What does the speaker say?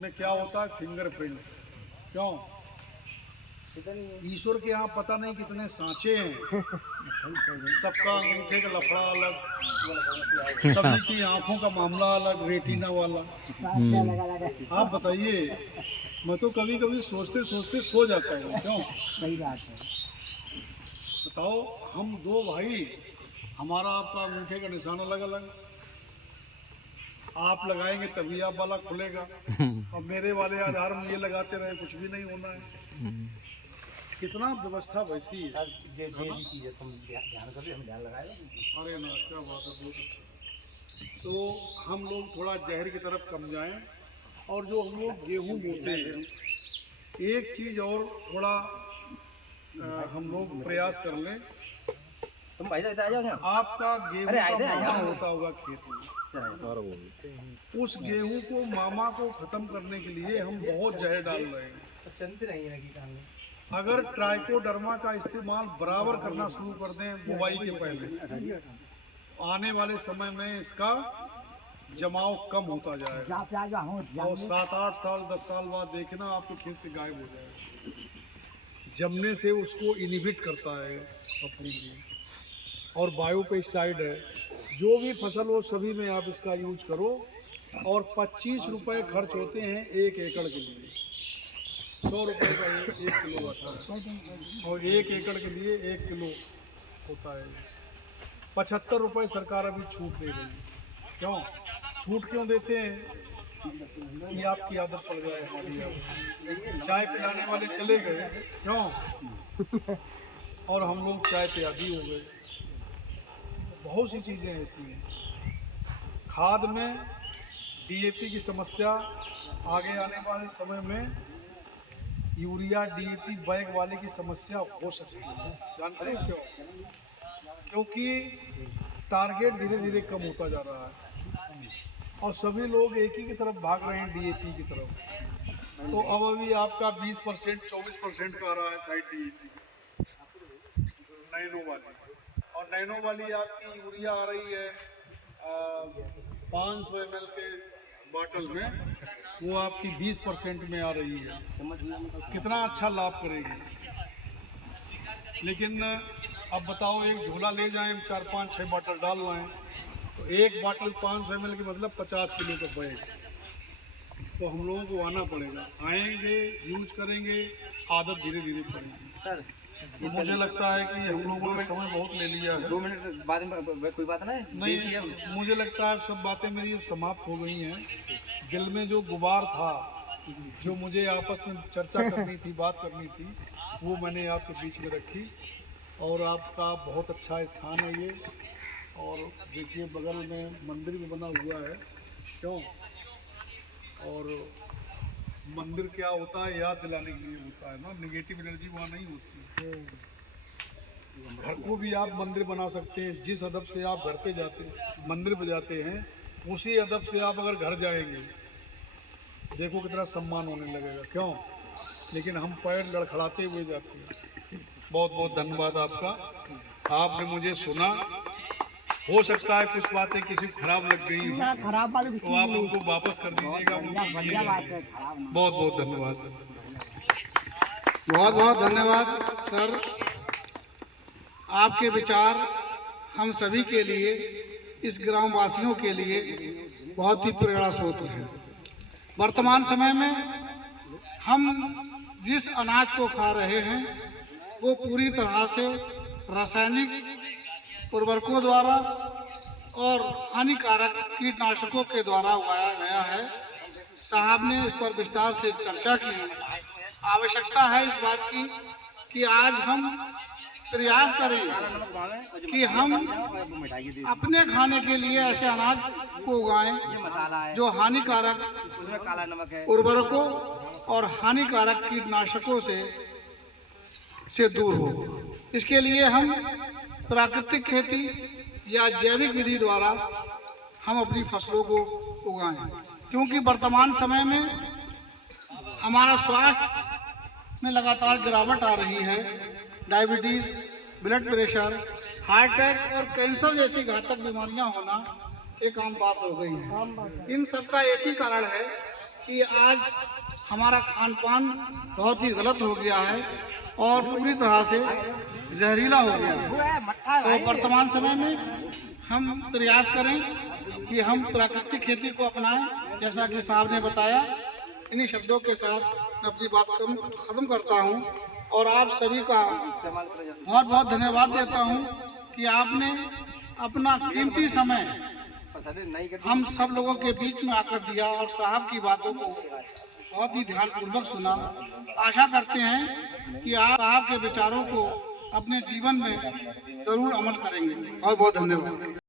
में क्या होता है फिंगरप्रिंट। क्यों? ईश्वर के यहाँ पता नहीं कितने सांचे हैं। सबका अंगूठे का लफड़ा अलग, सभी की आंखों का मामला अलग, रेटिना वाला। आप बताइए, मैं तो कभी कभी सोचते सोचते सो जाता हूँ। क्यों? सही बात है। बताओ, हम दो भाई, हमारा आपका अंगूठे का निशान अलग अलग। आप लगाएंगे तभी आप वाला खुलेगा, और मेरे वाले आधार में ये लगाते रहे, कुछ भी नहीं होना है। कितना व्यवस्था वैसी है। सर जैसी चीज़ है, तुम ध्यान कर रहे, हम ध्यान लगाए। अरे ना, क्या बात है, बहुत अच्छा। तो हम लोग थोड़ा जहर की तरफ कम जाएं, और जो हम लोग गेहूं बोते हैं, एक चीज़ और थोड़ा हम लोग प्रयास कर लें। तुम भाई साहब आ जाओ ना। आपका गेहूं अरे का आए मामा होता होगा खेत में, उस गेहूं को मामा को खत्म करने के लिए हम बहुत जहर डाल रहे हैं। चलते नहीं है कि काम अगर ट्राइकोडर्मा का इस्तेमाल बराबर करना शुरू कर दें बुवाई के पहले, आने वाले समय में इसका जमाव कम होता जाएगा, और 7-8 साल 10 साल बाद देखना आपके खेत से गायब हो जाएगा। जमने से उसको इनहिबिट करता है अपने लिए, और बायोपेस्टिसाइड है। जो भी फसल हो सभी में आप इसका यूज करो, और 25 रुपये खर्च होते हैं 1 एकड़ के लिए। 100 रुपये का 1 किलो आता है, और 1 एकड़ के लिए 1 किलो होता है। 75 रुपये सरकार अभी छूट दे रही है। क्यों छूट क्यों देते हैं? कि आपकी आदत पड़ जाए हमारी आदत। चाय पिलाने वाले चले गए, क्यों? और हम लोग चाय पे आदी हो गए। बहुत सी चीज़ें ऐसी हैं। खाद में डीएपी की समस्या आगे आने वाले समय में यूरिया डीएपी बैग वाले की समस्या हो सकती है। जानते हो क्यों? क्योंकि टारगेट धीरे धीरे कम होता जा रहा है, और सभी लोग एक ही की तरफ भाग रहे हैं, डीएपी की तरफ। तो अब अभी आपका 20% 24% का आ रहा है साइड डीएपी नैनो वाली, और नैनो वाली आपकी यूरिया आ रही है 500 ml के बॉटल में, वो आपकी 20% में आ रही है। कितना अच्छा लाभ करेगी। लेकिन अब बताओ, एक झोला ले जाएं, 4 5 6 बॉटल डाल लाएं, तो एक बॉटल 500 ml के मतलब 50 किलो का बैग। तो हम लोगों को आना पड़ेगा, आएंगे, यूज करेंगे, आदत धीरे धीरे पड़ेगी। सर तो मुझे लगता है कि हम लोगों ने समय बहुत ले लिया है। 2 मिनट बाद में कोई बात नहीं, मुझे लगता है सब बातें मेरी अब समाप्त हो गई हैं। दिल में जो गुबार था, जो मुझे आपस में चर्चा करनी थी, बात करनी थी, वो मैंने आपके बीच में रखी। और आपका बहुत अच्छा स्थान है ये, और देखिए बगल में मंदिर भी बना हुआ है। क्यों? और मंदिर क्या होता है, याद दिलाने के लिए होता है ना, नेगेटिव एनर्जी वहाँ नहीं होती। घर को भी आप मंदिर बना सकते हैं। जिस अदब से आप घर पे जाते मंदिर पे जाते हैं, उसी अदब से आप अगर घर जाएंगे, देखो कितना सम्मान होने लगेगा। क्यों? लेकिन हम पैर लड़खड़ाते हुए जाते हैं। बहुत बहुत धन्यवाद आपका, आपने मुझे सुना। हो सकता है कुछ बातें किसी खराब लग गई हो, तो आप उनको वापस कर दीजिएगा। बहुत बहुत धन्यवाद। बहुत बहुत धन्यवाद सर। आपके विचार हम सभी के लिए, इस ग्रामवासियों के लिए बहुत ही प्रेरणा स्रोत हैं। वर्तमान समय में हम जिस अनाज को खा रहे हैं, वो पूरी तरह से रासायनिक उर्वरकों द्वारा और हानिकारक कीटनाशकों के द्वारा उगाया गया है। साहब ने इस पर विस्तार से चर्चा की। आवश्यकता है इस बात की कि आज हम प्रयास करें कि हम अपने खाने के लिए ऐसे अनाज को उगाएं जो हानिकारक उर्वरकों और हानिकारक कीटनाशकों से दूर हो। इसके लिए हम प्राकृतिक खेती या जैविक विधि द्वारा हम अपनी फसलों को उगाएं, क्योंकि वर्तमान समय में हमारा स्वास्थ्य में लगातार गिरावट आ रही है। Diabetes, blood pressure, heart attack और कैंसर जैसी घातक बीमारियां होना एक आम बात हो गई है। इन सब का एक ही कारण है कि आज हमारा खान पान बहुत ही गलत हो गया है और पूरी तरह से जहरीला हो गया है। तो वर्तमान समय में हम प्रयास करें कि हम प्राकृतिक खेती को अपनाएं, जैसा कि साहब ने बताया। इन्हीं शब्दों के साथ मैं अपनी बात को खत्म करता हूं और आप सभी का बहुत बहुत धन्यवाद देता हूं कि आपने अपना कीमती समय हम सब लोगों के बीच में आकर दिया और साहब की बातों को बहुत ही ध्यानपूर्वक सुना। आशा करते हैं कि आप साहब के विचारों को अपने जीवन में जरूर अमल करेंगे। बहुत बहुत धन्यवाद।